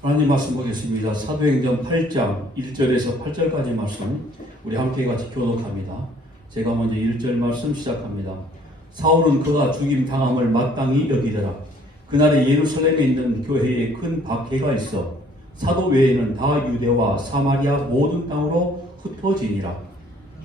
하나님 말씀 보겠습니다. 사도행전 8장 1절에서 8절까지 말씀 우리 함께 같이 교독합니다. 제가 먼저 1절 말씀 시작합니다. 사울은 그가 죽임 당함을 마땅히 여기더라. 그날에 예루살렘에 있는 교회에 큰 박해가 있어 사도 외에는 다 유대와 사마리아 모든 땅으로 흩어지니라.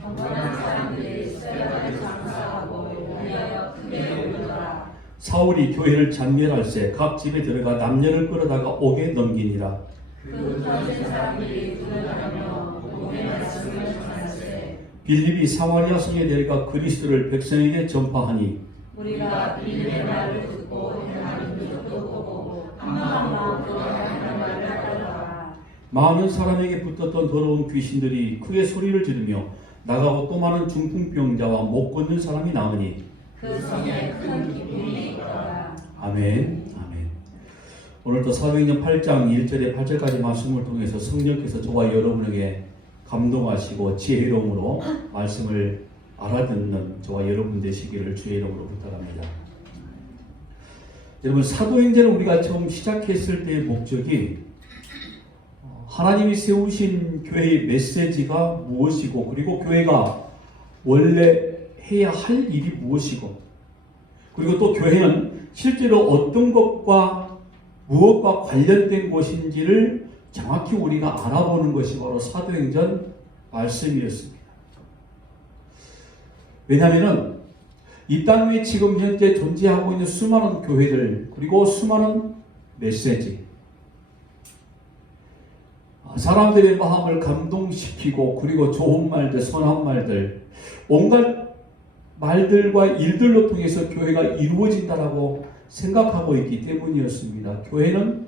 경건한 사람들이 스데반을 장사하고 위하여 크게 울더라. 사울이 교회를 잔멸할세 각 집에 들어가 남녀를 끌어다가 옥에 넘기니라. 그 흩어진 사람들이 불러다니며 복음의 말씀을 전할세. 빌립이 사마리아 성에 내려가 그리스도를 백성에게 전파하니 우리가 빌립의 말을 듣고 행하는 표적도 보고 한마음으로 그러하는 말을 따르라. 많은 사람에게 붙었던 더러운 귀신들이 크게 소리를 지르며 나가고 또 많은 중풍병자와 못 걷는 사람이 나으니 그 성에 큰 기쁨이 있더라. 아멘. 아멘. 오늘도 사도행전 8장 1절에 8절까지 말씀을 통해서 성령께서 저와 여러분에게 감동하시고 지혜로움으로 말씀을 알아듣는 저와 여러분 되시기를 주의 이름으로 부탁합니다. 여러분, 사도행전을 우리가 처음 시작했을 때의 목적이 하나님이 세우신 교회의 메시지가 무엇이고, 그리고 교회가 원래 해야 할 일이 무엇이고, 그리고 또 교회는 실제로 어떤 것과 무엇과 관련된 것인지를 정확히 우리가 알아보는 것이 바로 사도행전 말씀이었습니다. 왜냐하면 이 땅 위에 지금 현재 존재하고 있는 수많은 교회들, 그리고 수많은 메시지, 사람들의 마음을 감동시키고, 그리고 좋은 말들, 선한 말들, 온갖 말들과 일들로 통해서 교회가 이루어진다라고 생각하고 있기 때문이었습니다. 교회는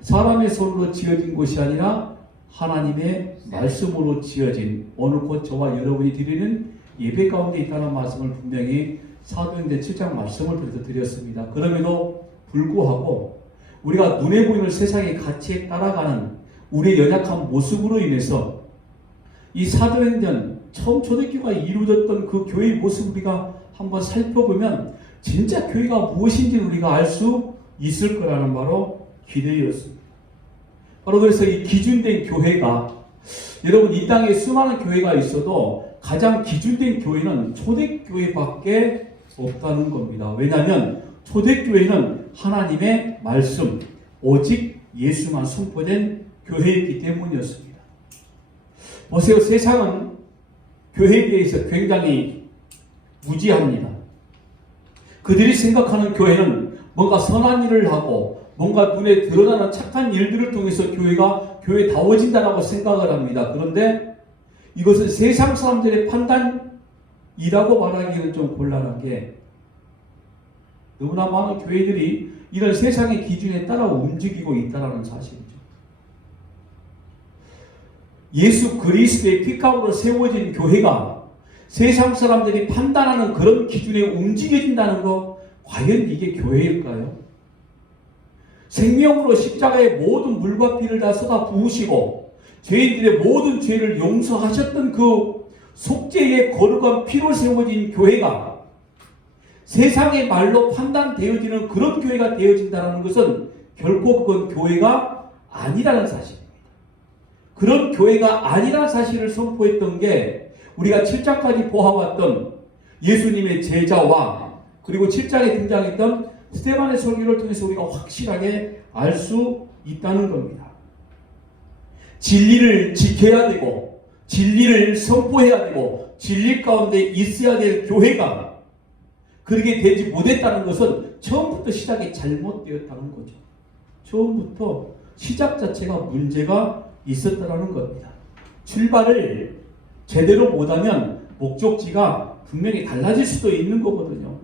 사람의 손으로 지어진 것이 아니라 하나님의 말씀으로 지어진, 오늘 곧 저와 여러분이 드리는 예배 가운데 있다는 말씀을 분명히 사도행전 7장 말씀을 드렸습니다. 그럼에도 불구하고 우리가 눈에 보이는 세상의 가치에 따라가는 우리의 연약한 모습으로 인해서 이 사도행전 처음 초대교회가 이루어졌던 그 교회의 모습을 우리가 한번 살펴보면 진짜 교회가 무엇인지 우리가 알 수 있을 거라는 바로 기대였습니다. 바로 그래서 이 기준된 교회가, 여러분, 이 땅에 수많은 교회가 있어도 가장 기준된 교회는 초대교회밖에 없다는 겁니다. 왜냐하면 초대교회는 하나님의 말씀, 오직 예수만 선포된 교회이기 때문이었습니다. 보세요. 세상은 교회에 대해서 굉장히 무지합니다. 그들이 생각하는 교회는 뭔가 선한 일을 하고 뭔가 눈에 드러나는 착한 일들을 통해서 교회가 교회다워진다라고 생각을 합니다. 그런데 이것은 세상 사람들의 판단이라고 말하기는 좀 곤란한 게, 너무나 많은 교회들이 이런 세상의 기준에 따라 움직이고 있다는 사실이죠. 예수 그리스도의 피값으로 세워진 교회가 세상 사람들이 판단하는 그런 기준에 움직여진다는 것, 과연 이게 교회일까요? 생명으로 십자가의 모든 물과 피를 다 쏟아 부으시고 죄인들의 모든 죄를 용서하셨던 그 속죄의 거룩한 피로 세워진 교회가 세상의 말로 판단되어지는 그런 교회가 되어진다는 것은 결코 그건 교회가 아니라는 사실입니다. 그런 교회가 아니라는 사실을 선포했던 게 우리가 7장까지 보아왔던 예수님의 제자와, 그리고 7장에 등장했던 스데반의 설교를 통해서 우리가 확실하게 알 수 있다는 겁니다. 진리를 지켜야 되고 진리를 선포해야 되고 진리 가운데 있어야 될 교회가 그렇게 되지 못했다는 것은 처음부터 시작이 잘못되었다는 거죠. 처음부터 시작 자체가 문제가 있었다는 겁니다. 출발을 제대로 못하면 목적지가 분명히 달라질 수도 있는 거거든요.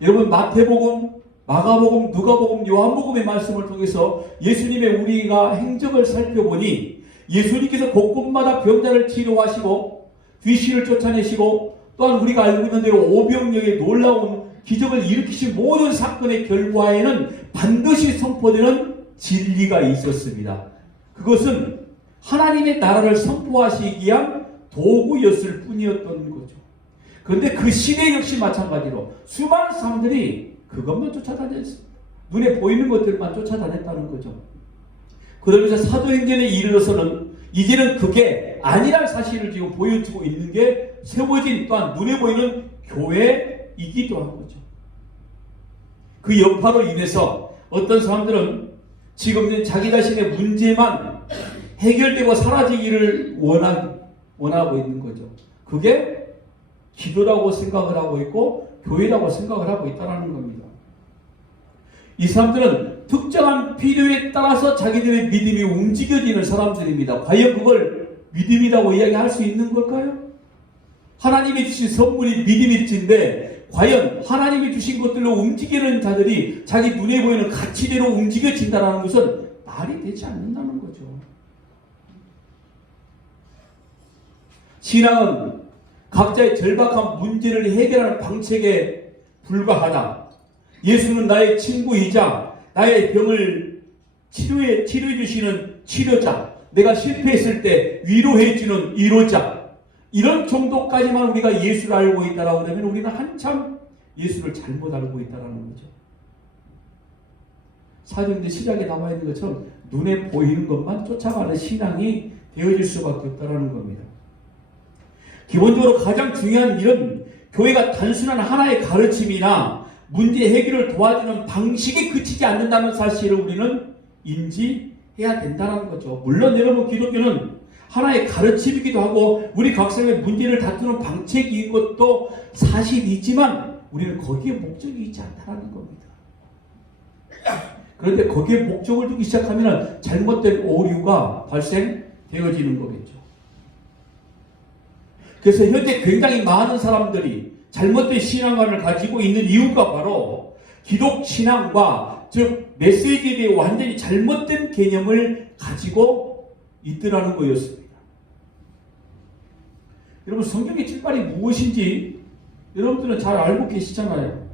여러분, 마태복음, 마가복음, 누가복음, 요한복음의 말씀을 통해서 예수님의 우리가 행적을 살펴보니 예수님께서 곳곳마다 병자를 치료하시고 귀신을 쫓아내시고 또한 우리가 알고 있는 대로 오병이어의 놀라운 기적을 일으키신 모든 사건의 결과에는 반드시 선포되는 진리가 있었습니다. 그것은 하나님의 나라를 선포하시기 위한 도구였을 뿐이었던 거죠. 그런데 그 시대 역시 마찬가지로 수많은 사람들이 그것만 쫓아다녔습니다. 눈에 보이는 것들만 쫓아다녔다는 거죠. 그러면서 사도행전에 이르러서는 이제는 그게 아니란 사실을 지금 보여주고 있는 게 세워진 또한 눈에 보이는 교회이기도 한 거죠. 그 여파로 인해서 어떤 사람들은 지금 자기 자신의 문제만 해결되고 사라지기를 원하고 있는 거죠. 그게 기도라고 생각을 하고 있고 교회라고 생각을 하고 있다는 겁니다. 이 사람들은 특정한 필요에 따라서 자기들의 믿음이 움직여지는 사람들입니다. 과연 그걸 믿음이라고 이야기할 수 있는 걸까요? 하나님이 주신 선물이 믿음일진데 과연 하나님이 주신 것들로 움직이는 자들이 자기 눈에 보이는 가치대로 움직여진다는 것은 말이 되지 않는다는 거죠. 신앙은 각자의 절박한 문제를 해결하는 방책에 불과하다. 예수는 나의 친구이자 나의 병을 치료해 주시는 치료자, 내가 실패했을 때 위로해 주는 위로자, 이런 정도까지만 우리가 예수를 알고 있다라고 하면 우리는 한참 예수를 잘못 알고 있다라는 거죠. 사도행전 시작에 나와 있는 것처럼 눈에 보이는 것만 쫓아가는 신앙이 되어질 수밖에 없다라는 겁니다. 기본적으로 가장 중요한 일은 교회가 단순한 하나의 가르침이나 문제 해결을 도와주는 방식에 그치지 않는다는 사실을 우리는 인지해야 된다는 거죠. 물론 여러분, 기독교는 하나의 가르침이기도 하고 우리 각성의 문제를 다투는 방책인 것도 사실이지만 우리는 거기에 목적이 있지 않다는 겁니다. 그런데 거기에 목적을 두기 시작하면 잘못된 오류가 발생되어지는 거겠죠. 그래서 현재 굉장히 많은 사람들이 잘못된 신앙관을 가지고 있는 이유가 바로 기독 신앙과 즉 메시지에 대해 완전히 잘못된 개념을 가지고 있더라는 거였습니다. 여러분, 성경의 칠발이 무엇인지 여러분들은 잘 알고 계시잖아요.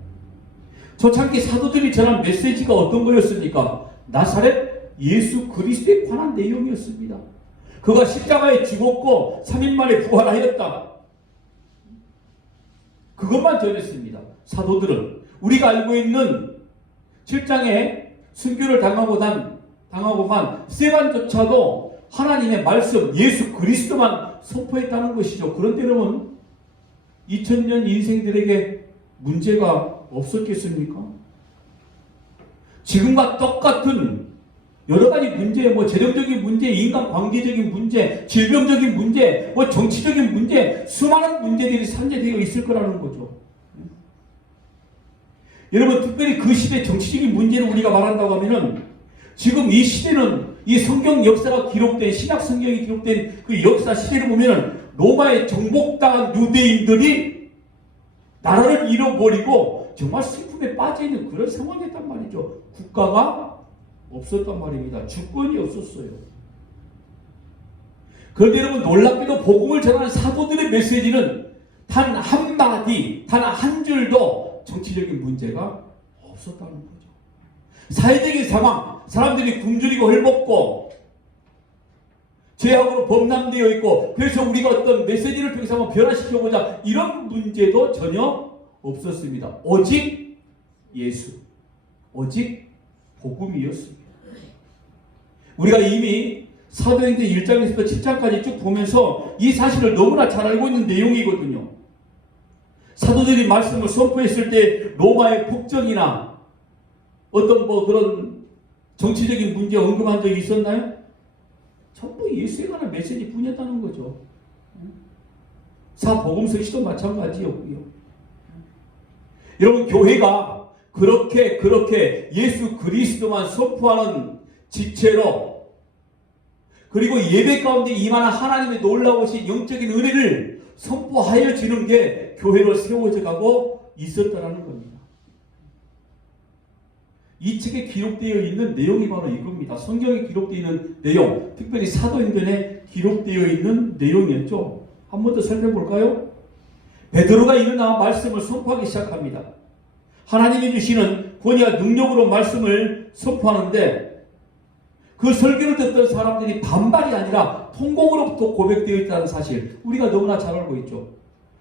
초창기 사도들이 전한 메시지가 어떤 거였습니까? 나사렛 예수 그리스도에 관한 내용이었습니다. 그가 십자가에 죽었고 3일 만에 부활하였다. 그것만 전했습니다. 사도들은 우리가 알고 있는 7장에 순교를 당하고만 스데반조차도 하나님의 말씀 예수 그리스도만 선포했다는 것이죠. 그런데 여러분, 2000년 인생들에게 문제가 없었겠습니까? 지금과 똑같은 여러 가지 문제, 재정적인 문제, 인간 관계적인 문제, 질병적인 문제, 정치적인 문제, 수많은 문제들이 산재되어 있을 거라는 거죠. 여러분, 특별히 그 시대 정치적인 문제를 우리가 말한다고 하면은 지금 이 시대는 이 성경 역사가 기록된, 신약 성경이 기록된 그 역사 시대를 보면은 로마에 정복당한 유대인들이 나라를 잃어버리고 정말 슬픔에 빠져있는 그런 상황이었단 말이죠. 국가가 없었단 말입니다. 주권이 없었어요. 그런데 여러분, 놀랍게도 복음을 전하는 사도들의 메시지는 단 한마디, 단 한 줄도 정치적인 문제가 없었다는 거죠. 사회적인 상황, 사람들이 굶주리고 헐벗고 죄악으로 범람되어 있고 그래서 우리가 어떤 메시지를 통해서 한번 변화시켜보자, 이런 문제도 전혀 없었습니다. 오직 예수, 오직 복음이었습니다. 우리가 이미 사도행전 1장에서부터 7장까지 쭉 보면서 이 사실을 너무나 잘 알고 있는 내용이거든요. 사도들이 말씀을 선포했을 때 로마의 폭정이나 어떤 그런 정치적인 문제 언급한 적이 있었나요? 전부 예수에 관한 메시지 뿐이었다는 거죠. 사복음서시도 마찬가지였고요. 여러분, 교회가 그렇게 예수 그리스도만 선포하는 지체로, 그리고 예배 가운데 임하는 하나님의 놀라우신 영적인 은혜를 선포하여 지는 게 교회로 세워져 가고 있었다는 겁니다. 이 책에 기록되어 있는 내용이 바로 이겁니다. 성경에 기록되어 있는 내용, 특별히 사도행전에 기록되어 있는 내용이었죠. 한 번 더 살펴볼까요? 베드로가 일어나 말씀을 선포하기 시작합니다. 하나님이 주시는 권위와 능력으로 말씀을 선포하는데 그 설교를 듣던 사람들이 반발이 아니라 통곡으로부터 고백되어 있다는 사실, 우리가 너무나 잘 알고 있죠.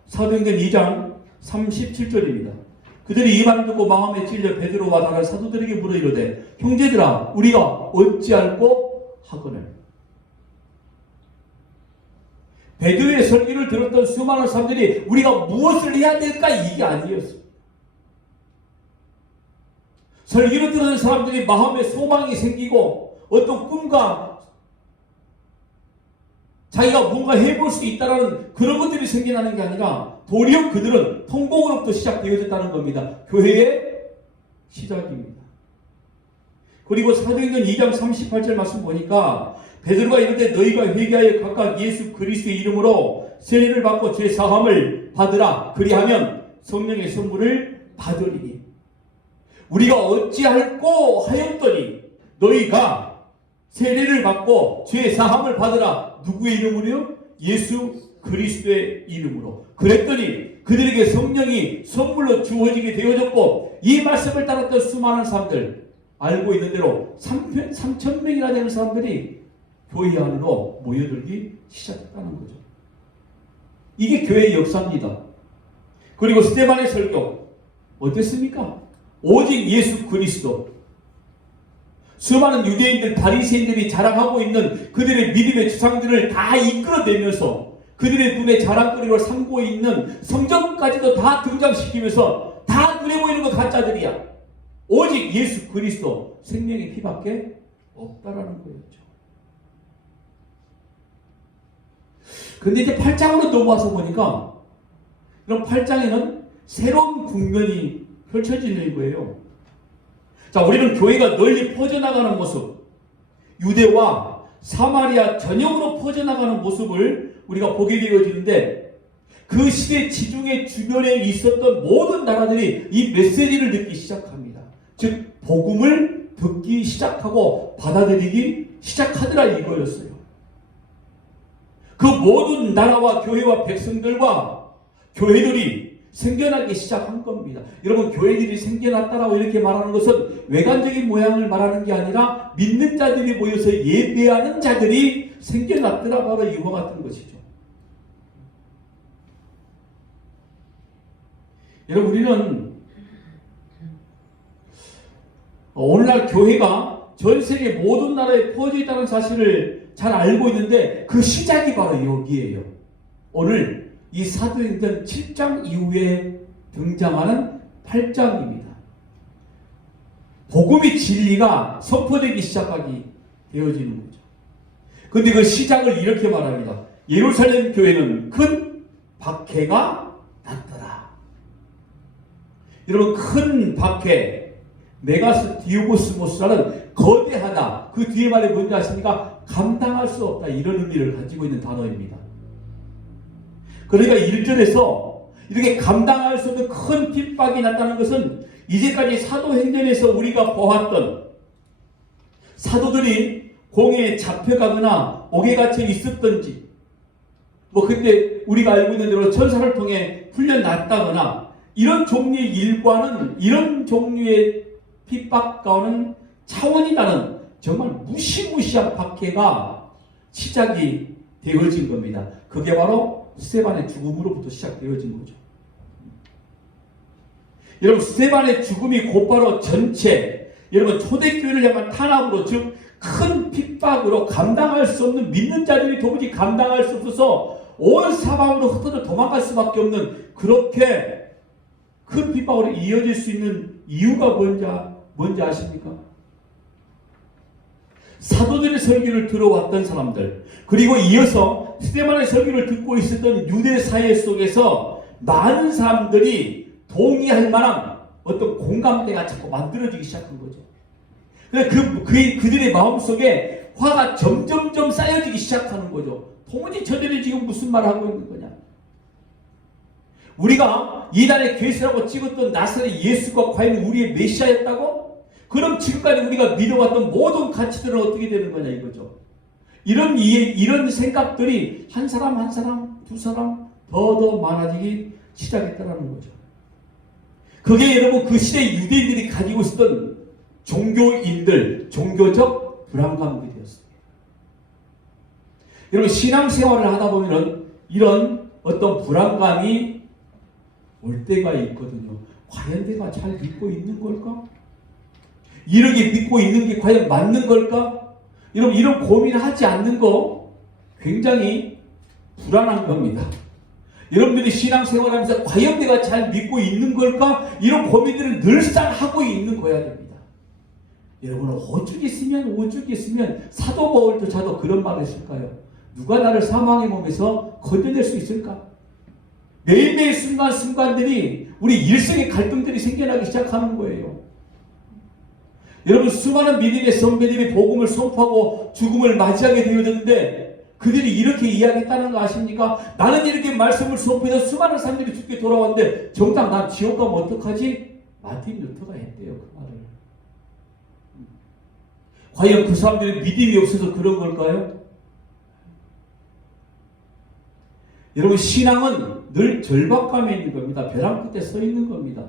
사도행전 2장 37절입니다. 그들이 이 말을 듣고 마음에 찔려 베드로와 다른 사도들에게 물어 이르되, 형제들아, 우리가 어찌할꼬 하거늘. 베드로의 설교를 들었던 수많은 사람들이 우리가 무엇을 해야 될까 이게 아니었어요. 설교를 들은 사람들이 마음에 소망이 생기고 어떤 꿈과 자기가 뭔가 해볼 수 있다는 그런 것들이 생겨나는 게 아니라 도리어 그들은 통곡으로부터 시작되어졌다는 겁니다. 교회의 시작입니다. 그리고 사도행전 2장 38절 말씀 보니까 베드로가 이르되 너희가 회개하여 각각 예수 그리스도의 이름으로 세례를 받고 죄 사함을 받으라. 그리하면 성령의 선물을 받으리니 우리가 어찌할꼬 하였더니 너희가 세례를 받고 죄 사함을 받으라. 누구의 이름으로요? 예수 그리스도의 이름으로. 그랬더니 그들에게 성령이 선물로 주어지게 되어졌고 이 말씀을 따랐던 수많은 사람들 알고 있는 대로 3,000명이나 되는 사람들이 교회 안으로 모여들기 시작했다는 거죠. 이게 교회의 역사입니다. 그리고 스데반의 설교 어땠습니까? 오직 예수 그리스도. 수많은 유대인들 바리새인들이 자랑하고 있는 그들의 믿음의 주장들을 다 이끌어내면서 그들의 눈에 자랑거리로 삼고 있는 성전까지도 다 등장시키면서 다 눈에 보이는 거 가짜들이야. 오직 예수 그리스도 생명의 피밖에 없다라는 거였죠. 근데 이제 8장으로 넘어와서 보니까 이런 8장에는 새로운 국면이 펼쳐지는 거예요. 자, 우리는 교회가 널리 퍼져나가는 모습, 유대와 사마리아 전역으로 퍼져나가는 모습을 우리가 보게 되어지는데 그 시대 지중해 주변에 있었던 모든 나라들이 이 메시지를 듣기 시작합니다. 즉 복음을 듣기 시작하고 받아들이기 시작하더라 이거였어요. 그 모든 나라와 교회와 백성들과 교회들이 생겨나기 시작한 겁니다. 여러분 교회들이 생겨났다라고 이렇게 말하는 것은 외관적인 모양을 말하는 게 아니라 믿는 자들이 모여서 예배하는 자들이 생겨났더라 바로 이와 같은 것이죠. 여러분 우리는 오늘날 교회가 전 세계 모든 나라에 퍼져 있다는 사실을 잘 알고 있는데 그 시작이 바로 여기에요. 오늘 이 사도행전 7장 이후에 등장하는 8장입니다. 복음의 진리가 선포되기 시작하기 되어지는 거죠. 그런데 그 시작을 이렇게 말합니다. 예루살렘 교회는 큰 박해가 났더라. 여러분 큰 박해, 메가스 디오고스모스라는 거대하다. 그 뒤에 말이 뭔지 아십니까? 감당할 수 없다. 이런 의미를 가지고 있는 단어입니다. 그러니까 1절에서 이렇게 감당할 수 없는 큰 핍박이 났다는 것은 이제까지 사도행전에서 우리가 보았던 사도들이 공회에 잡혀가거나 옥에 갇혀 있었던지 그때 우리가 알고 있는 대로 천사를 통해 풀려났다거나 이런 종류의 일과는 이런 종류의 핍박과는 차원이 다른 정말 무시무시한 박해가 시작이 되어진 겁니다. 그게 바로 스데반의 죽음으로부터 시작되어진 거죠. 여러분 스데반의 죽음이 곧바로 전체 여러분 초대교회를 향한 탄압으로 즉 큰 핍박으로 감당할 수 없는 믿는 자들이 도무지 감당할 수 없어서 온 사방으로 흩어져 도망갈 수밖에 없는 그렇게 큰 핍박으로 이어질 수 있는 이유가 뭔지 아십니까? 사도들의 설교를 들어왔던 사람들 그리고 이어서 스데반의 설교를 듣고 있었던 유대 사회 속에서 많은 사람들이 동의할 만한 어떤 공감대가 자꾸 만들어지기 시작한 거죠. 그들의 마음속에 화가 점점점 쌓여지기 시작하는 거죠. 도무지 저들이 지금 무슨 말을 하고 있는 거냐. 우리가 이단의 괴수라고 찍었던 나사렛 예수가 과연 우리의 메시아였다고? 그럼 지금까지 우리가 믿어왔던 모든 가치들은 어떻게 되는 거냐 이거죠. 이런 생각들이 한 사람 한 사람 두 사람 더 많아지기 시작했다는 거죠. 그게 여러분 그 시대 유대인들이 가지고 있었던 종교인들 종교적 불안감들이었습니다. 여러분 신앙생활을 하다 보면은 이런 어떤 불안감이 올 때가 있거든요. 과연 내가 잘 믿고 있는 걸까? 이렇게 믿고 있는 게 과연 맞는 걸까? 여러분, 이런 고민을 하지 않는 거 굉장히 불안한 겁니다. 여러분들이 신앙생활하면서 과연 내가 잘 믿고 있는 걸까? 이런 고민들을 늘상 하고 있는 거야 됩니다. 여러분, 오죽했으면 사도 바울조차도 그런 말을 했을까요? 누가 나를 사망의 몸에서 건져낼 수 있을까? 매일매일 순간순간들이 우리 일생의 갈등들이 생겨나기 시작하는 거예요. 여러분, 수많은 믿음의 선배들이 복음을 선포하고 죽음을 맞이하게 되어졌는데 그들이 이렇게 이야기했다는 거 아십니까? 나는 이렇게 말씀을 선포해서 수많은 사람들이 죽게 돌아왔는데 정작 난 지옥 가면 어떡하지? 마틴 루터가 했대요, 그 말을. 과연 그 사람들이 믿음이 없어서 그런 걸까요? 여러분, 신앙은 늘 절박감에 있는 겁니다. 벼랑 끝에 서 있는 겁니다.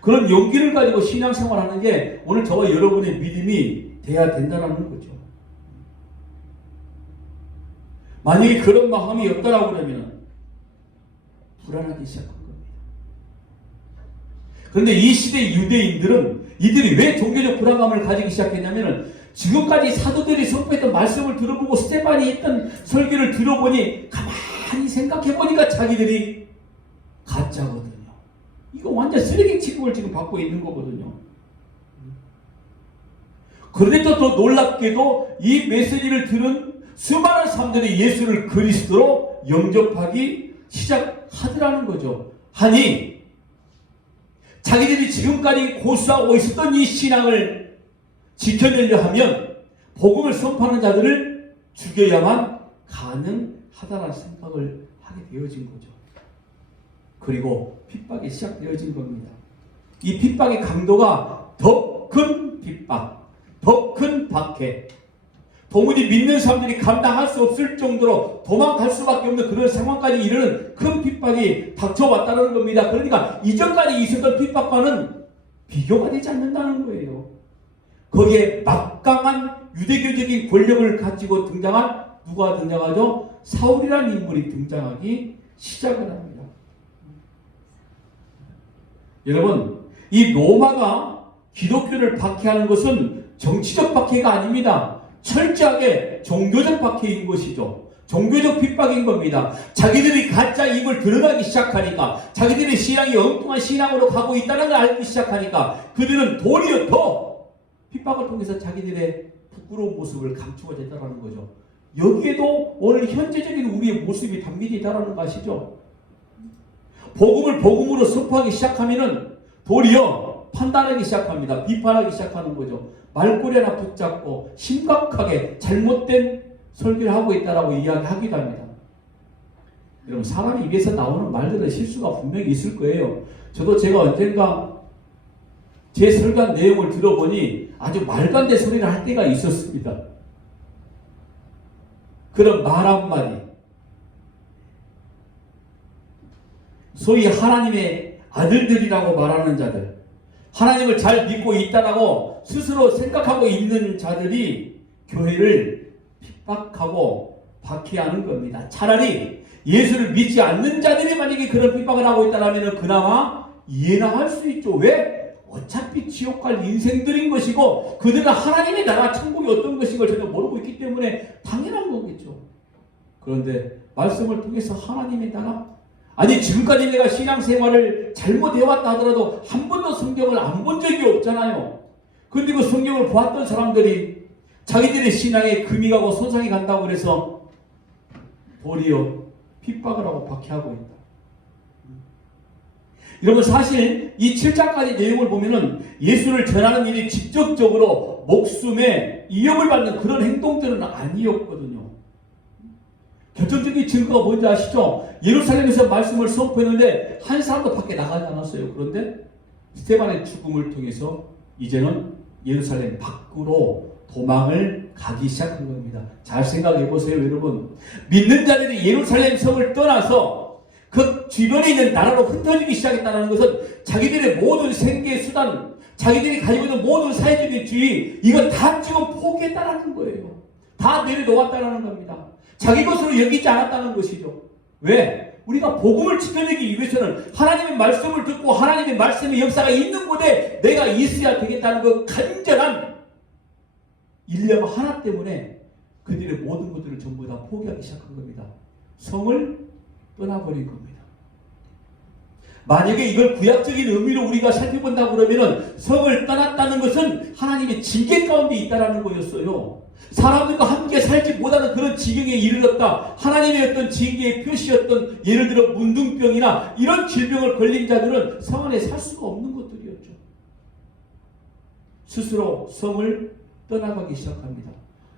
그런 용기를 가지고 신앙생활하는 게 오늘 저와 여러분의 믿음이 돼야 된다는 거죠. 만약에 그런 마음이 없다라고 그러면 불안하기 시작한 겁니다. 그런데 이 시대 유대인들은 이들이 왜 종교적 불안감을 가지기 시작했냐면 지금까지 사도들이 선포했던 말씀을 들어보고 스테반이 했던 설교를 들어보니 가만히 생각해보니까 자기들이 가짜거든요. 이거 완전 쓰레기 취급을 지금 받고 있는 거거든요. 그런데 또 놀랍게도 이 메시지를 들은 수많은 사람들이 예수를 그리스도로 영접하기 시작하더라는 거죠. 아니, 자기들이 지금까지 고수하고 있었던 이 신앙을 지켜내려 하면 복음을 선포하는 자들을 죽여야만 가능하다는 생각을 하게 되어진 거죠. 그리고 핍박이 시작되어진 겁니다. 이 핍박의 강도가 더 큰 핍박, 더 큰 박해, 도무지 믿는 사람들이 감당할 수 없을 정도로 도망갈 수밖에 없는 그런 상황까지 이르는 큰 핍박이 닥쳐왔다는 겁니다. 그러니까 이전까지 있었던 핍박과는 비교가 되지 않는다는 거예요. 거기에 막강한 유대교적인 권력을 가지고 등장한 누가 등장하죠? 사울이라는 인물이 등장하기 시작을 합니다. 여러분, 이 로마가 기독교를 박해하는 것은 정치적 박해가 아닙니다. 철저하게 종교적 박해인 것이죠. 종교적 핍박인 겁니다. 자기들이 가짜 입을 드러나기 시작하니까, 자기들의 신앙이 엉뚱한 신앙으로 가고 있다는 걸 알기 시작하니까 그들은 도리어 더 핍박을 통해서 자기들의 부끄러운 모습을 감추어야 된다는 거죠. 여기에도 오늘 현재적인 우리의 모습이 담겨져 있다는 거 아시죠? 복음을 복음으로 선포하기 시작하면은 도리어 판단하기 시작합니다. 비판하기 시작하는 거죠. 말꼬리 하나 붙잡고 심각하게 잘못된 설교를 하고 있다라고 이야기하기도 합니다. 여러분, 사람 입에서 나오는 말들은 실수가 분명히 있을 거예요. 저도 제가 언젠가 제 설교한 내용을 들어보니 아주 말도 안 되는 소리를 할 때가 있었습니다. 그런 말 한마디, 소위 하나님의 아들들이라고 말하는 자들, 하나님을 잘 믿고 있다라고 스스로 생각하고 있는 자들이 교회를 핍박하고 박해하는 겁니다. 차라리 예수를 믿지 않는 자들이 만약에 그런 핍박을 하고 있다면 그나마 이해나 할 수 있죠. 왜? 어차피 지옥 갈 인생들인 것이고 그들은 하나님의 나라 천국이 어떤 것인 걸 전혀 모르고 있기 때문에 당연한 거겠죠. 그런데 말씀을 통해서 하나님의 나라, 아니 지금까지 내가 신앙생활을 잘못해왔다 하더라도 한 번도 성경을 안 본 적이 없잖아요. 그런데 그 성경을 보았던 사람들이 자기들의 신앙에 금이 가고 손상이 간다고 그래서 도리어 핍박을 하고 박해하고 있다. 여러분, 사실 이 7장까지 내용을 보면은 예수를 전하는 일이 직접적으로 목숨에 위협을 받는 그런 행동들은 아니었거든요. 결정적인 증거가 뭔지 아시죠? 예루살렘에서 말씀을 선포했는데 한 사람도 밖에 나가지 않았어요. 그런데 스테반의 죽음을 통해서 이제는 예루살렘 밖으로 도망을 가기 시작한 겁니다. 잘 생각해 보세요, 여러분. 믿는 자들이 예루살렘 성을 떠나서 그 주변에 있는 나라로 흩어지기 시작했다는 것은 자기들의 모든 생계 수단, 자기들이 가지고 있는 모든 사회적인 지위, 이건 다 지금 포기했다는 거예요. 다 내려놓았다는 겁니다. 자기 것으로 여기지 않았다는 것이죠. 왜? 우리가 복음을 지켜내기 위해서는 하나님의 말씀을 듣고 하나님의 말씀의 역사가 있는 곳에 내가 있어야 되겠다는 그 간절한 일념 하나 때문에 그들의 모든 것들을 전부 다 포기하기 시작한 겁니다. 성을 떠나버린 겁니다. 만약에 이걸 구약적인 의미로 우리가 살펴본다고 그러면 성을 떠났다는 것은 하나님의 징계 가운데 있다라는 거였어요. 사람들과 함께 살지 못하는 그런 지경에 이르렀다. 하나님의 어떤 징계의 표시였던 예를 들어 문둥병이나 이런 질병을 걸린 자들은 성 안에 살 수가 없는 것들이었죠. 스스로 성을 떠나가기 시작합니다.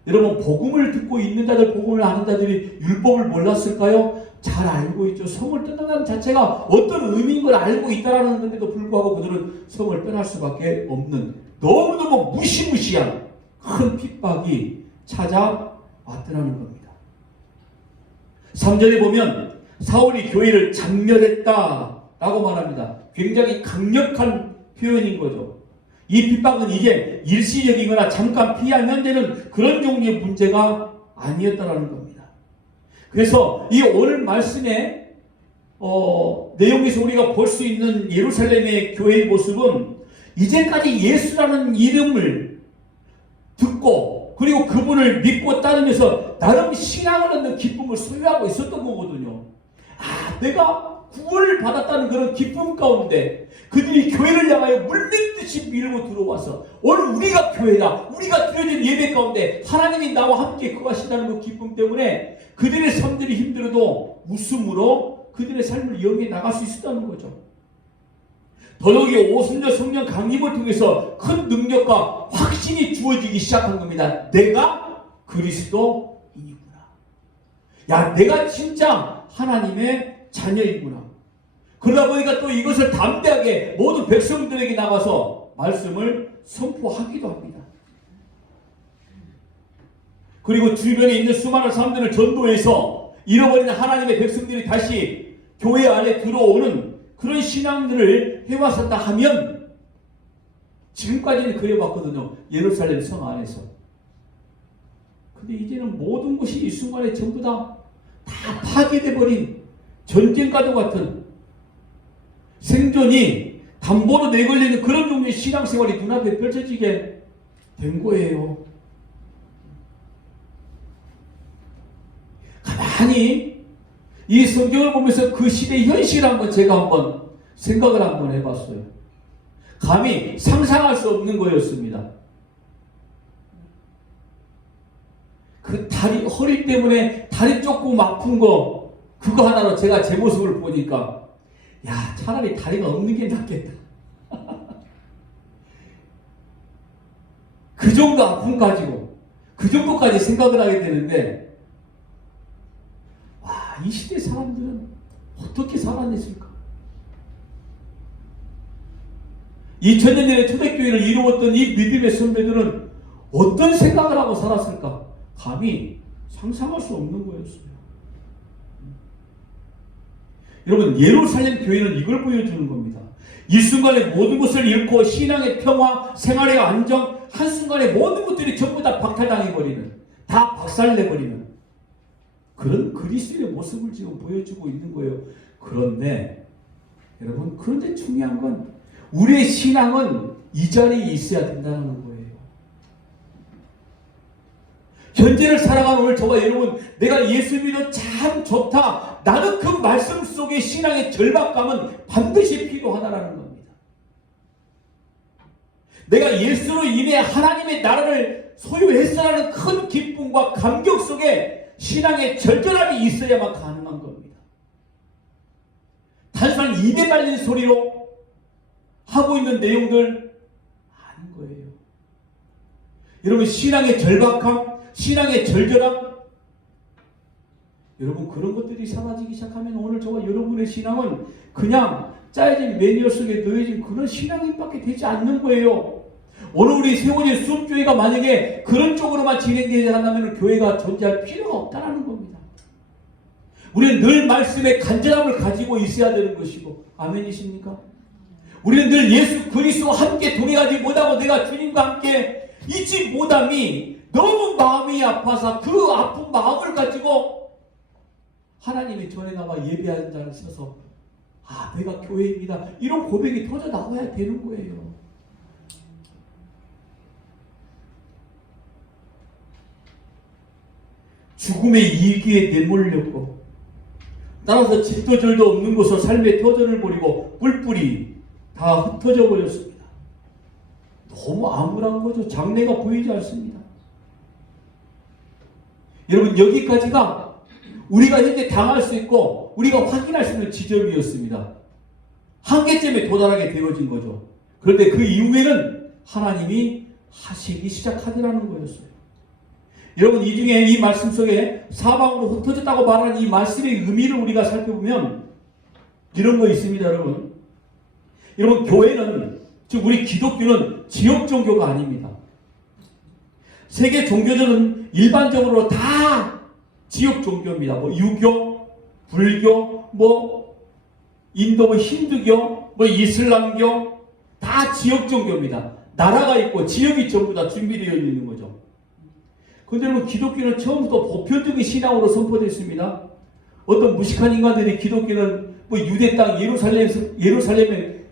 여러분, 복음을 듣고 있는 자들, 복음을 아는 자들이 율법을 몰랐을까요? 잘 알고 있죠. 성을 떠나가는 자체가 어떤 의미인 걸 알고 있다는 건데도 불구하고 그들은 성을 떠날 수밖에 없는 너무너무 무시무시한 큰 핍박이 찾아왔더라는 겁니다. 3절에 보면 사울이 교회를 장멸했다라고 말합니다. 굉장히 강력한 표현인 거죠. 이 핍박은 이게 일시적이거나 잠깐 피하면 되는 그런 종류의 문제가 아니었다라는 겁니다. 그래서 이 오늘 말씀의 내용에서 우리가 볼 수 있는 예루살렘의 교회의 모습은 이제까지 예수라는 이름을 듣고 그리고 그분을 믿고 따르면서 나름 신앙을 얻는 기쁨을 소유하고 있었던 거거든요. 내가 구원을 받았다는 그런 기쁨 가운데 그들이 교회를 향하여 물밀듯이 밀고 들어와서 오늘 우리가 교회다, 우리가 드려진 예배 가운데 하나님이 나와 함께 거하신다는 그 기쁨 때문에 그들의 삶들이 힘들어도 웃음으로 그들의 삶을 이어게 나갈 수 있었다는 거죠. 더더욱이 오순절 성령 강림을 통해서 큰 능력과 확신이 주어지기 시작한 겁니다. 내가 그리스도이구나. 야, 내가 진짜 하나님의 자녀이구나. 그러다 보니까 또 이것을 담대하게 모든 백성들에게 나가서 말씀을 선포하기도 합니다. 그리고 주변에 있는 수많은 사람들을 전도해서 잃어버린 하나님의 백성들이 다시 교회 안에 들어오는 그런 신앙들을 해왔었다 하면 지금까지는 그래왔거든요. 예루살렘 성 안에서. 근데 이제는 모든 것이 이 순간에 전부 다 파괴돼버린 전쟁과도 같은 생존이 담보로 내걸리는 그런 종류의 신앙생활이 눈앞에 펼쳐지게 된 거예요. 가만히 이 성경을 보면서 그 시대의 현실을 제가 한번 생각을 한번 해봤어요. 감히 상상할 수 없는 거였습니다. 그 다리, 허리 때문에 다리 조금 아픈 거, 그거 하나로 제가 제 모습을 보니까 야, 차라리 다리가 없는 게 낫겠다. 그 정도 아픔 가지고 그 정도까지 생각을 하게 되는데 와, 이 시대 사람들은 어떻게 살아냈을까? 2000년 전에 초대교회를 이루었던 이 믿음의 선배들은 어떤 생각을 하고 살았을까? 감히 상상할 수 없는 거였어요. 여러분, 예루살렘 교회는 이걸 보여주는 겁니다. 이 순간에 모든 것을 잃고 신앙의 평화, 생활의 안정, 한순간에 모든 것들이 전부 다 박탈당해버리는, 다 박살내버리는 그런 그리스도의 모습을 지금 보여주고 있는 거예요. 그런데 여러분, 그런데 중요한 건 우리의 신앙은 이 자리에 있어야 된다는 거예요. 현재를 살아가는 오늘 저와 여러분, 내가 예수 믿어 참 좋다. 나는 그 말씀 속의 신앙의 절박감은 반드시 필요하다라는 겁니다. 내가 예수로 인해 하나님의 나라를 소유했으라는 큰 기쁨과 감격 속에 신앙의 절절함이 있어야만 가능한 겁니다. 단순한 입에 달린 소리로 하고 있는 내용들 아닌 거예요. 여러분, 신앙의 절박함, 신앙의 절절함, 여러분 그런 것들이 사라지기 시작하면 오늘 저와 여러분의 신앙은 그냥 짜여진 매뉴얼 속에 놓여진 그런 신앙인밖에 되지 않는 거예요. 오늘 우리 세원의 수업교회가 만약에 그런 쪽으로만 진행되지 않는다면 교회가 존재할 필요가 없다는 겁니다. 우리는 늘 말씀의 간절함을 가지고 있어야 되는 것이고, 아멘이십니까? 우리는 늘 예수 그리스도와 함께 동행하지 못하고 내가 주님과 함께 있지 못함이 너무 마음이 아파서 그 아픈 마음을 가지고 하나님의 전에 나와 예배하는 자를 써서 내가 교회입니다. 이런 고백이 터져 나와야 되는 거예요. 죽음의 이기에 내몰렸고 따라서 집도 절도 없는 곳으로 삶의 터전을 버리고 뿔뿔이 다 흩어져 버렸습니다. 너무 암울한 거죠. 장래가 보이지 않습니다. 여러분, 여기까지가 우리가 현재 당할 수 있고 우리가 확인할 수 있는 지점이었습니다. 한계점에 도달하게 되어진 거죠. 그런데 그 이후에는 하나님이 하시기 시작하더라는 거였어요. 여러분, 이 중에 이 말씀 속에 사방으로 흩어졌다고 말하는 이 말씀의 의미를 우리가 살펴보면 이런 거 있습니다. 여러분, 교회는, 즉 우리 기독교는 지역 종교가 아닙니다. 세계 종교들은 일반적으로 다 지역 종교입니다. 유교, 불교, 인도 힌두교, 이슬람교, 다 지역 종교입니다. 나라가 있고 지역이 전부 다 준비되어 있는 거죠. 그런데 여러분, 기독교는 처음부터 보편적인 신앙으로 선포됐습니다. 어떤 무식한 인간들이 기독교는 유대 땅 예루살렘에서부터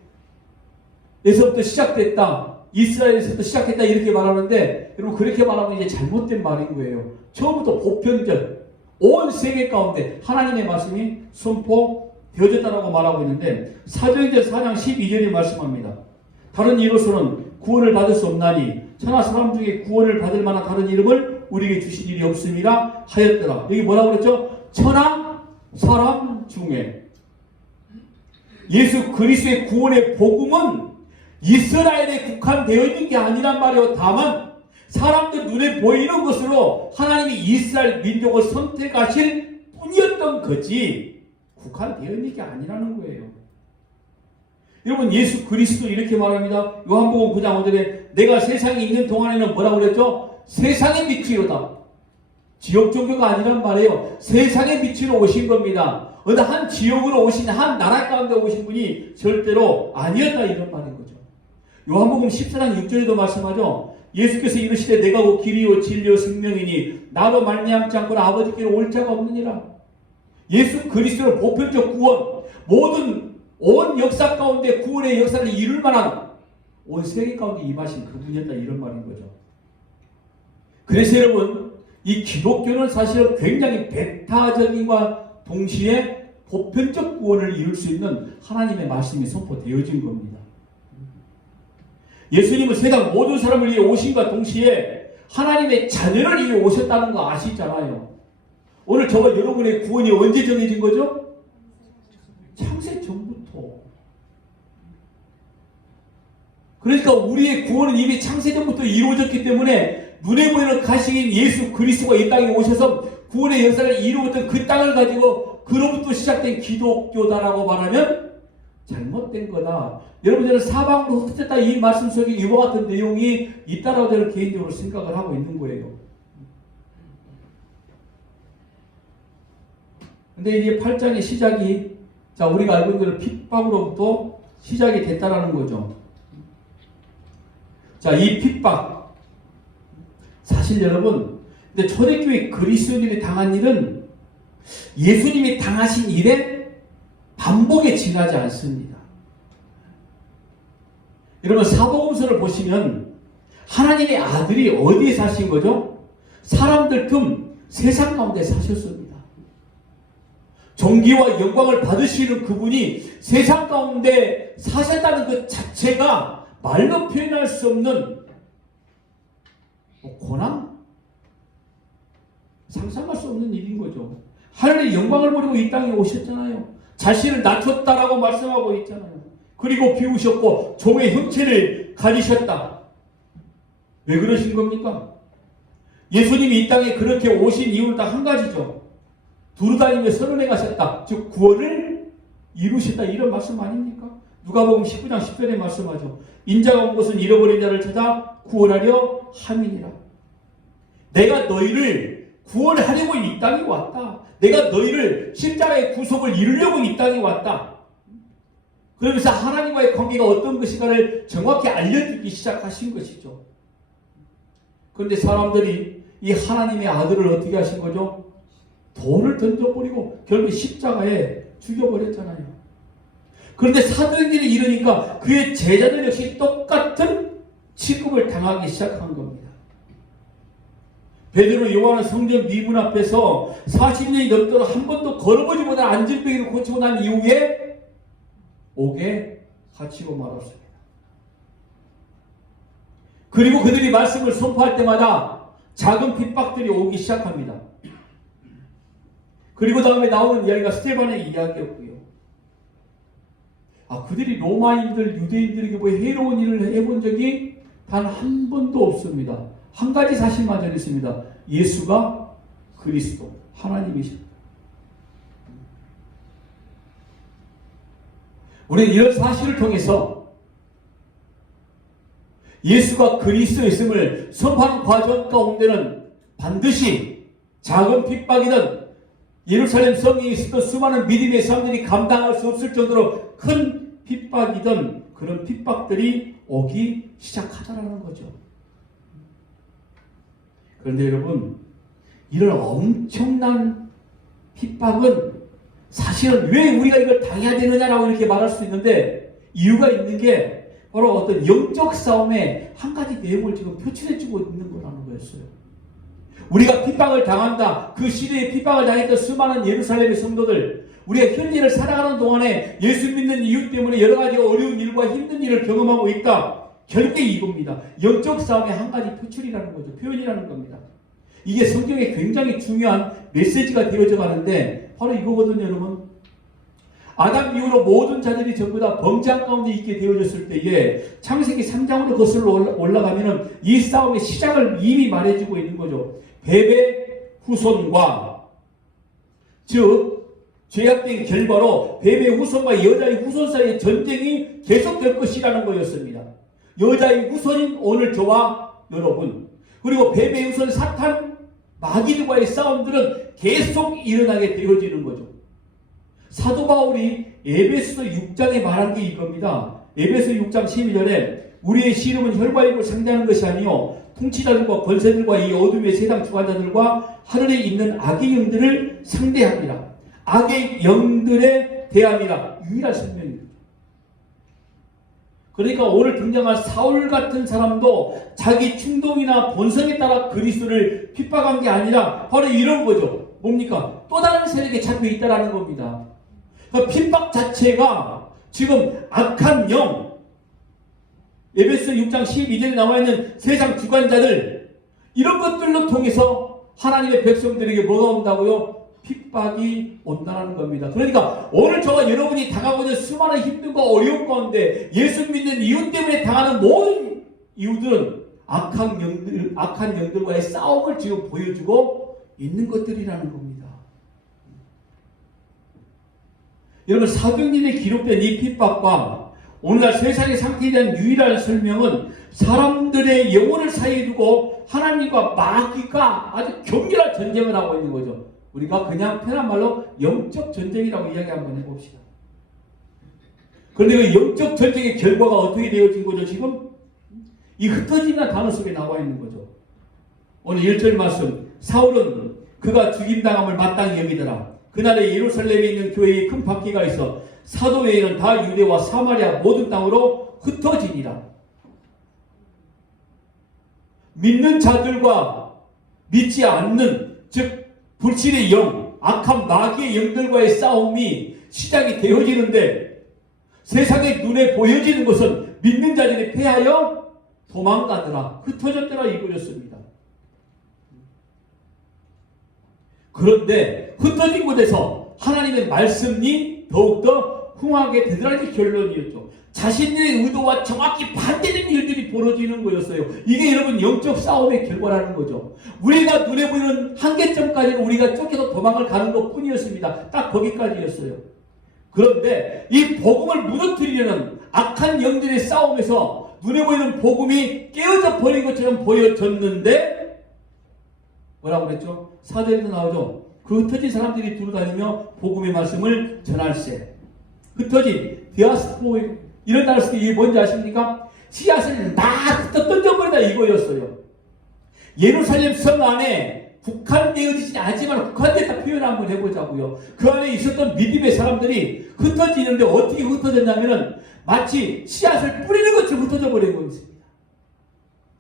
시작됐다, 이스라엘에서부터 시작했다 이렇게 말하는데, 여러분, 그렇게 말하면 이제 잘못된 말인 거예요. 처음부터 보편적 온 세계 가운데 하나님의 말씀이 선포되어졌다라고 말하고 있는데, 사도행전 4장 12절에 말씀합니다. 다른 이로서는 구원을 받을 수 없나니 천하 사람 중에 구원을 받을 만한 다른 이름을 우리에게 주신 일이 없음이라 하였더라. 여기 뭐라고 그랬죠? 천하 사람 중에. 예수 그리스도의 구원의 복음은 이스라엘에 국한되어 있는 게 아니란 말이에요. 다만 사람들 눈에 보이는 것으로 하나님이 이스라엘 민족을 선택하실 뿐이었던 거지 국한되어 있는 게 아니라는 거예요. 여러분, 예수 그리스도 이렇게 말합니다. 요한복음 9장 5절에 내가 세상에 있는 동안에는 뭐라고 그랬죠? 세상의 빛이로다. 지역 종교가 아니란 말이에요. 세상의 빛으로 오신 겁니다. 어느 한 지역으로 오신, 한 나라 가운데 오신 분이 절대로 아니었다 이런 말인 거죠. 요한복음 14장 6절에도 말씀하죠. 예수께서 이르시되 내가 곧 길이요 진리요 생명이니 나로 말미암지 않고는 아버지께로 올 자가 없느니라. 예수 그리스도의 보편적 구원, 모든 온 역사 가운데 구원의 역사를 이룰 만한 온 세계 가운데 임하신 그분이었다 이런 말인 거죠. 그래서 여러분, 이 기독교는 사실은 굉장히 배타적인과 동시에 보편적 구원을 이룰 수 있는 하나님의 말씀이 선포되어진 겁니다. 예수님은 세상 모든 사람을 위해 오신과 동시에 하나님의 자녀를 위해 오셨다는 거 아시잖아요. 오늘 저와 여러분의 구원이 언제 정해진 거죠? 창세 전부터. 그러니까 우리의 구원은 이미 창세 전부터 이루어졌기 때문에 눈에 보이는 가시인 예수 그리스도가 이 땅에 오셔서 구원의 역사를 이루었던 그 땅을 가지고 그로부터 시작된 기독교다라고 말하면 잘못된 거다. 여러분들은 사방으로 흩어졌다 이 말씀 속에 이와 같은 내용이 있다라고 저는 개인적으로 생각을 하고 있는 거예요. 근데 이제 8장의 시작이, 자, 우리가 알고 있는 핍박으로부터 시작이 됐다라는 거죠. 자, 이 핍박, 사실 여러분, 근데 초대교회 그리스도인들이 당한 일은 예수님이 당하신 일에 반복에 지나지 않습니다. 여러분, 사복음서를 보시면 하나님의 아들이 어디에 사신 거죠? 사람들 금 세상 가운데 사셨습니다. 존귀와 영광을 받으시는 그분이 세상 가운데 사셨다는 그 자체가 말로 표현할 수 없는 고난? 상상할 수 없는 일인 거죠. 하늘의 영광을 버리고 이 땅에 오셨잖아요. 자신을 낮췄다라고 말씀하고 있잖아요. 그리고 비우셨고 종의 형체를 가지셨다. 왜 그러신 겁니까? 예수님이 이 땅에 그렇게 오신 이유는 딱 한 가지죠. 두루다니며 선언해 가셨다. 즉 구원을 이루셨다. 이런 말씀 아닙니까? 누가복음 19장 10절에 말씀하죠. 인자가 온 것은 잃어버린 자를 찾아 구원하려 함이니라. 내가 너희를 구원하려고 이 땅에 왔다. 내가 너희를 십자가의 구속을 이루려고 이 땅에 왔다. 그러면서 하나님과의 관계가 어떤 것인가를 정확히 알려주기 시작하신 것이죠. 그런데 사람들이 이 하나님의 아들을 어떻게 하신 거죠? 돌을 던져버리고 결국 십자가에 죽여버렸잖아요. 그런데 사도행전이 이러니까 그의 제자들 역시 똑같은 취급을 당하기 시작한 겁니다. 베드로 요한은 성전 미문 앞에서 40년이 넘도록 한 번도 걸어보지 못한 안진병이를 고치고 난 이후에 옥에 갇히고 말았습니다. 그리고 그들이 말씀을 선포할 때마다 작은 핍박들이 오기 시작합니다. 그리고 다음에 나오는 이야기가 스테반의 이야기였고요. 그들이 로마인들, 유대인들에게 뭐 해로운 일을 해본 적이 단 한 번도 없습니다. 한 가지 사실만 전했습니다. 예수가 그리스도, 하나님이십니다. 우리는 이런 사실을 통해서 예수가 그리스도였음을 선포하는 과정 가운데는 반드시 작은 핍박이든 예루살렘 성에 있었던 수많은 믿음의 사람들이 감당할 수 없을 정도로 큰 핍박이든 그런 핍박들이 오기 시작하더라는 거죠. 그런데 여러분, 이런 엄청난 핍박은 사실은 왜 우리가 이걸 당해야 되느냐라고 이렇게 말할 수 있는데 이유가 있는 게 바로 어떤 영적 싸움의 한 가지 내용을 지금 표출해주고 있는 거라는 거였어요. 우리가 핍박을 당한다. 그 시대에 핍박을 당했던 수많은 예루살렘의 성도들, 우리가 현재를 살아가는 동안에 예수 믿는 이유 때문에 여러 가지 어려운 일과 힘든 일을 경험하고 있다. 결국에 이겁니다. 영적 싸움의 한 가지 표출이라는 거죠. 표현이라는 겁니다. 이게 성경에 굉장히 중요한 메시지가 되어져 가는데 바로 이거거든요, 여러분. 아담 이후로 모든 자들이 전부 다 범죄한 가운데 있게 되어졌을 때에 창세기 3장으로 거슬러 올라가면은 이 싸움의 시작을 이미 말해주고 있는 거죠. 뱀의 후손과, 즉 죄악된 결과로 뱀의 후손과 여자의 후손 사이의 전쟁이 계속될 것이라는 거였습니다. 여자의 후손인 오늘 저와 여러분, 그리고 뱀의 후손 사탄, 마귀들과의 싸움들은 계속 일어나게 되어지는 거죠. 사도 바울이 에베소서 6장에 말한 게 이겁니다. 에베소 6장 12절에 우리의 씨름은 혈과 육을 상대하는 것이 아니요 통치자들과 권세들과 이 어둠의 세상 주관자들과 하늘에 있는 악의 영들을 상대합니다. 악의 영들에 대함이라. 유일한 설명입니다. 그러니까 오늘 등장한 사울 같은 사람도 자기 충동이나 본성에 따라 그리스도를 핍박한 게 아니라 바로 이런 거죠. 뭡니까? 또 다른 세력에 잡혀 있다라는 겁니다. 그러니까 핍박 자체가 지금 악한 영, 에베소 6장 12절에 나와 있는 세상 주관자들, 이런 것들로 통해서 하나님의 백성들에게 뭐가 온다고요? 핍박이 온다는 겁니다. 그러니까 오늘 저와 여러분이 당하고 있는 수많은 힘듦과 어려움 가운데 예수 믿는 이유 때문에 당하는 모든 이유들은 악한 영들과의 싸움을 지금 보여주고 있는 것들이라는 겁니다. 여러분, 사도행전에 기록된 이 핍박과 오늘날 세상의 상태에 대한 유일한 설명은 사람들의 영혼을 사이에 두고 하나님과 마귀가 아주 격렬한 전쟁을 하고 있는 거죠. 우리가 그냥 편한 말로 영적 전쟁이라고 이야기 한번 해봅시다. 그런데 그 영적 전쟁의 결과가 어떻게 되어진 거죠? 지금 이 흩어지는 단어 속에 나와 있는 거죠. 오늘 1절 말씀, 사울은 그가 죽임당함을 마땅히 여기더라. 그날에 예루살렘에 있는 교회에 큰 박해가 있어 사도 외에는 다 유대와 사마리아 모든 땅으로 흩어지니라. 믿는 자들과 믿지 않는, 즉 불신의 영, 악한 마귀의 영들과의 싸움이 시작이 되어지는데 세상의 눈에 보여지는 것은 믿는 자들이 패하여 도망가더라, 흩어졌더라 이거였습니다. 그런데 흩어진 곳에서 하나님의 말씀이 더욱더 흥하게 되더라는 결론이었죠. 자신의 의도와 정확히 반대된 일들이 벌어지는 거였어요. 이게 여러분 영적 싸움의 결과라는 거죠. 우리가 눈에 보이는 한계점까지는 우리가 쫓겨서 도망을 가는 것 뿐이었습니다. 딱 거기까지였어요. 그런데 이 복음을 무너뜨리려는 악한 영들의 싸움에서 눈에 보이는 복음이 깨어져 버린 것처럼 보여졌는데 뭐라고 그랬죠? 사도에도 나오죠. 그 흩어진 사람들이 두루다니며 복음의 말씀을 전할세. 흩어진 디아스포, 이런 단어 쓰기 이게 뭔지 아십니까? 씨앗을 막 던져버리다 이거였어요. 예루살렘 성 안에 국한되어지지 않지만 국한됐다 표현 한번 해보자고요. 그 안에 있었던 믿음의 사람들이 흩어지는데 어떻게 흩어졌냐면은 마치 씨앗을 뿌리는 것처럼 흩어져 버린 거였습니다.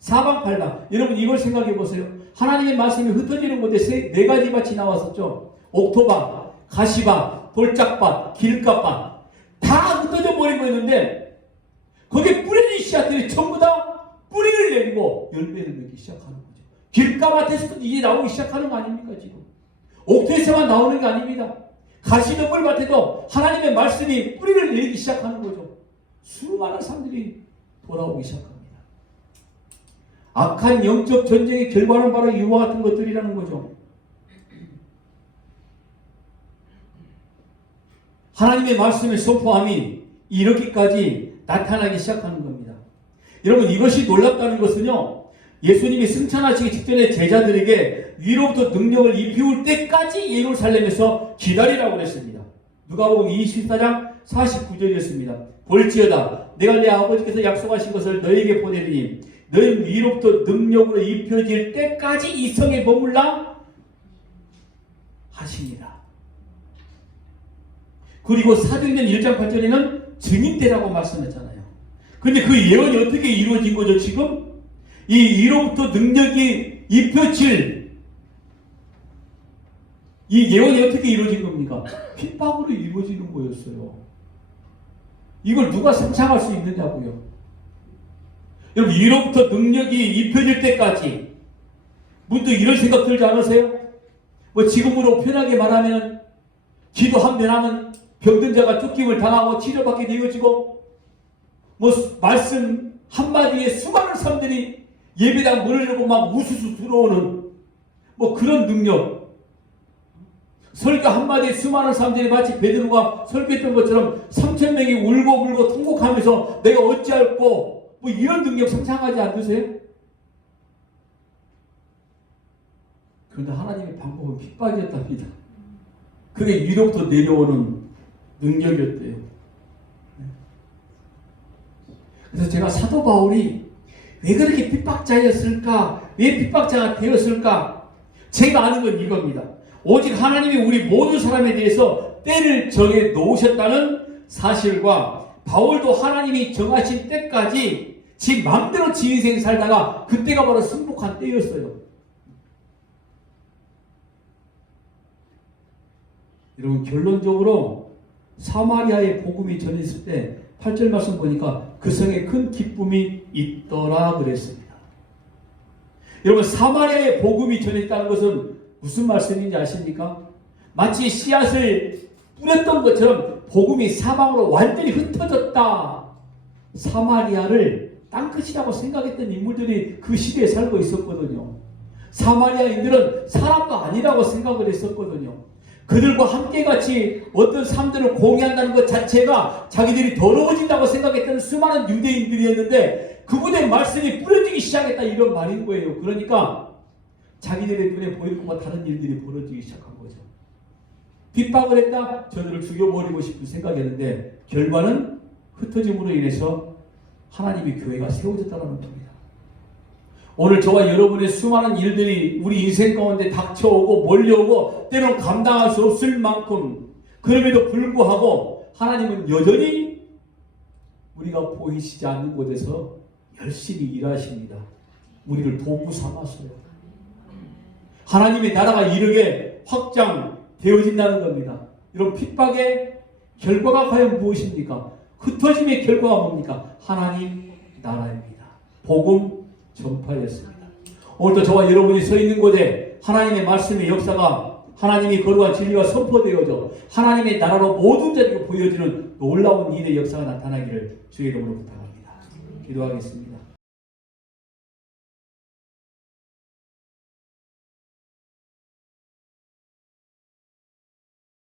사방팔방. 여러분 이걸 생각해 보세요. 하나님의 말씀이 흩어지는 곳에 네 가지 밭이 나왔었죠. 옥토밭, 가시밭, 돌짝밭, 길가밭 다 흩어져 버리고 있는데 거기에 뿌려진 씨앗들이 전부 다 뿌리를 내리고 열매를 맺기 시작하는 거죠. 길가밭에서도 이제 나오기 시작하는 거 아닙니까 지금? 옥토에서만 나오는 게 아닙니다. 가시덤불밭에도 하나님의 말씀이 뿌리를 내리기 시작하는 거죠. 수많은 사람들이 돌아오기 시작합니다. 악한 영적 전쟁의 결과는 바로 이와 같은 것들이라는 거죠. 하나님의 말씀을 선포함이 이렇게까지 나타나기 시작하는 겁니다. 여러분 이것이 놀랍다는 것은요. 예수님이 승천하시기 직전에 제자들에게 위로부터 능력을 입히울 때까지 예루살렘에서 기다리라고 그랬습니다. 누가복음 24장 49절이었습니다. 볼지어다 내가 내 아버지께서 약속하신 것을 너에게 보내리니 너희 위로부터 능력으로 입혀질 때까지 이 성에 머물라 하시니라. 그리고 사도행전 1장 8절에는 증인되라고 말씀했잖아요. 그런데 그 예언이 어떻게 이루어진 거죠 지금? 이 위로부터 능력이 입혀질 이 예언이 어떻게 이루어진 겁니까? 핍박으로 이루어지는 거였어요. 이걸 누가 상상할 수 있느냐고요. 여러분 위로부터 능력이 입혀질 때까지 문득 이런 생각 들지 않으세요? 뭐 지금으로 편하게 말하면 기도 한 번 하면 병든 자가 쫓김을 당하고 치료받게 되어지고 뭐 말씀 한마디에 수많은 사람들이 예배당 문을 열고 막 우수수 들어오는 뭐 그런 능력. 설교 한마디에 수많은 사람들이 마치 베드로가 설교했던 것처럼 3,000명이 울고 통곡하면서 내가 어찌할꼬 뭐 이런 능력 상상하지 않으세요? 그런데 하나님의 방법은 핍박이었답니다. 그게 위로부터 내려오는 능력이었대요. 그래서 제가 사도 바울이 왜 그렇게 핍박자였을까? 왜 핍박자가 되었을까? 제가 아는 건 이겁니다. 오직 하나님이 우리 모든 사람에 대해서 때를 정해 놓으셨다는 사실과 바울도 하나님이 정하신 때까지 지 마음대로 지 인생 살다가 그때가 바로 승복한 때였어요. 여러분 결론적으로 사마리아의 복음이 전했을 때 8절 말씀 보니까 그 성에 큰 기쁨이 있더라 그랬습니다. 여러분 사마리아의 복음이 전했다는 것은 무슨 말씀인지 아십니까? 마치 씨앗을 뿌렸던 것처럼 복음이 사방으로 완전히 흩어졌다. 사마리아를 땅끝이라고 생각했던 인물들이 그 시대에 살고 있었거든요. 사마리아인들은 사람도 아니라고 생각을 했었거든요. 그들과 함께 같이 어떤 삶들을 공유한다는 것 자체가 자기들이 더러워진다고 생각했던 수많은 유대인들이었는데 그분의 말씀이 뿌려지기 시작했다 이런 말인 거예요. 그러니까 자기들의 눈에 보일 것과 다른 일들이 벌어지기 시작한 거죠. 핍박을 했다? 저들을 죽여버리고 싶은 생각이었는데 결과는 흩어짐으로 인해서 하나님의 교회가 세워졌다는 겁니다. 오늘 저와 여러분의 수많은 일들이 우리 인생 가운데 닥쳐오고 몰려오고 때로는 감당할 수 없을 만큼 그럼에도 불구하고 하나님은 여전히 우리가 보이시지 않는 곳에서 열심히 일하십니다. 우리를 도구 삼았어요. 하나님의 나라가 이르게 확장되어진다는 겁니다. 이런 핍박의 결과가 과연 무엇입니까? 흩어짐의 결과가 뭡니까? 하나님 나라입니다. 복음 전파였습니다. 오늘도 저와 여러분이 서 있는 곳에 하나님의 말씀의 역사가 하나님이 거룩한 진리가 선포되어져 하나님의 나라로 모든 자리가 보여지는 놀라운 일의 역사가 나타나기를 주의 이름으로 부탁합니다. 기도하겠습니다.